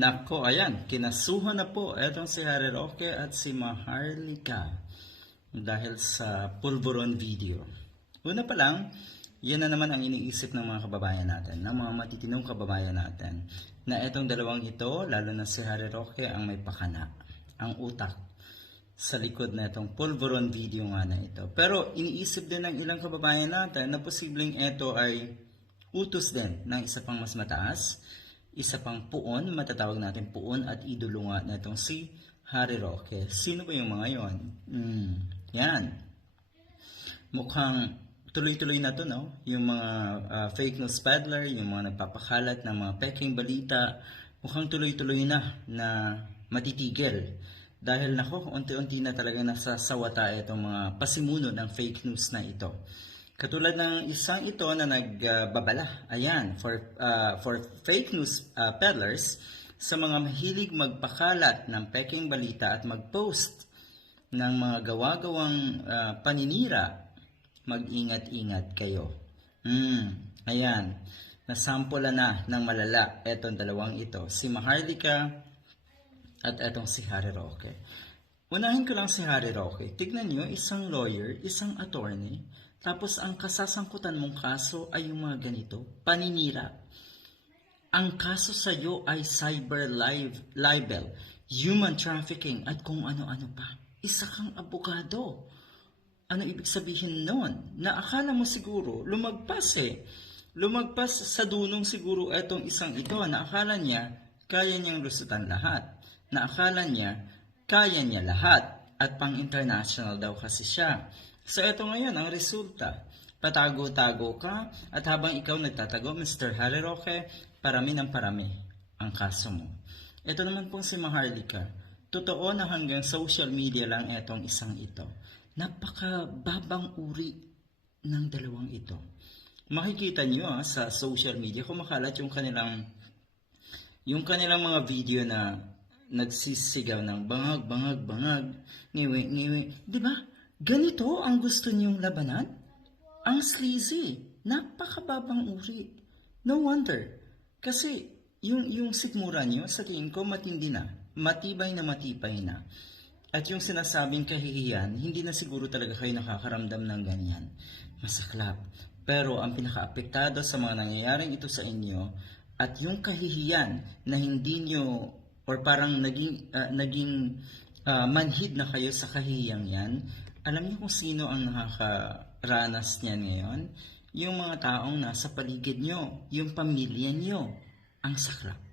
Nako, ayan, kinasuhan na po etong si Harry Roque at si Maharlika dahil sa pulburon video. Una pa lang, yan na naman ang iniisip ng mga kababayan natin, ng mga matitinong kababayan natin, na etong dalawang ito, lalo na si Harry Roque, ang may pakana, ang utak sa likod na itong pulburon video nga na ito. Pero iniisip din ng ilang kababayan natin na posibleng ito ay utos din ng isa pang mas mataas isa pang puon, matatawag natin puon at idolo nga na itong si Harry Roque. Sino ba yung mga yon? Mm, yan. Mukhang tuloy-tuloy na to, no? Yung mga uh, fake news peddler, yung mga nagpapakalat ng mga peking balita, mukhang tuloy-tuloy na na matitigil. Dahil nako, unti-unti na talaga nasasawata itong mga pasimuno ng fake news na ito. Katulad ng isang ito na nagbabala, ayan, for, uh, for fake news uh, peddlers, sa mga mahilig magpakalat ng peking balita at mag-post ng mga gawa-gawang uh, paninira, mag-ingat-ingat kayo. Mm, ayan, nasampula na ng malala etong dalawang ito, si Maharlika at etong si Harry Roque. Unahin ko lang si Harry Roque. Tignan nyo, isang lawyer, isang attorney, tapos ang kasasangkutan mong kaso ay yung mga ganito, paninira. Ang kaso sa iyo ay cyber live, libel, human trafficking at kung ano-ano pa. Isa kang abogado. Ano ibig sabihin noon? Na akala mo siguro lumagpas eh. Lumagpas sa dunong siguro etong isang ito na akala niya kaya niyang lusutan lahat. Na akala niya kaya niya lahat at pang-international daw kasi siya. So ito ngayon ang resulta. Patago-tago ka at habang ikaw nagtatago, Mr. Harry Roque, parami ng parami ang kaso mo. Ito naman pong si Maharlika. Totoo na hanggang social media lang itong isang ito. Napakababang uri ng dalawang ito. Makikita nyo ah, sa social media kung kumakalat yung kanilang yung kanilang mga video na nagsisigaw ng bangag, bangag, bangag, niwi, niwi. Di ba? Ganito ang gusto niyong labanan? Ang sleazy, napakababang uri. No wonder, kasi yung, yung sikmura niyo, sa tingin ko matindi na, matibay na matibay na. At yung sinasabing kahihiyan, hindi na siguro talaga kayo nakakaramdam ng ganyan. Masaklap. Pero ang pinaka-apektado sa mga nangyayaring ito sa inyo at yung kahihiyan na hindi nyo or parang naging, uh, naging uh, manhid na kayo sa kahiyang yan alam niyo kung sino ang nakakaranas niya ngayon? Yung mga taong nasa paligid niyo, yung pamilya niyo, ang saklap.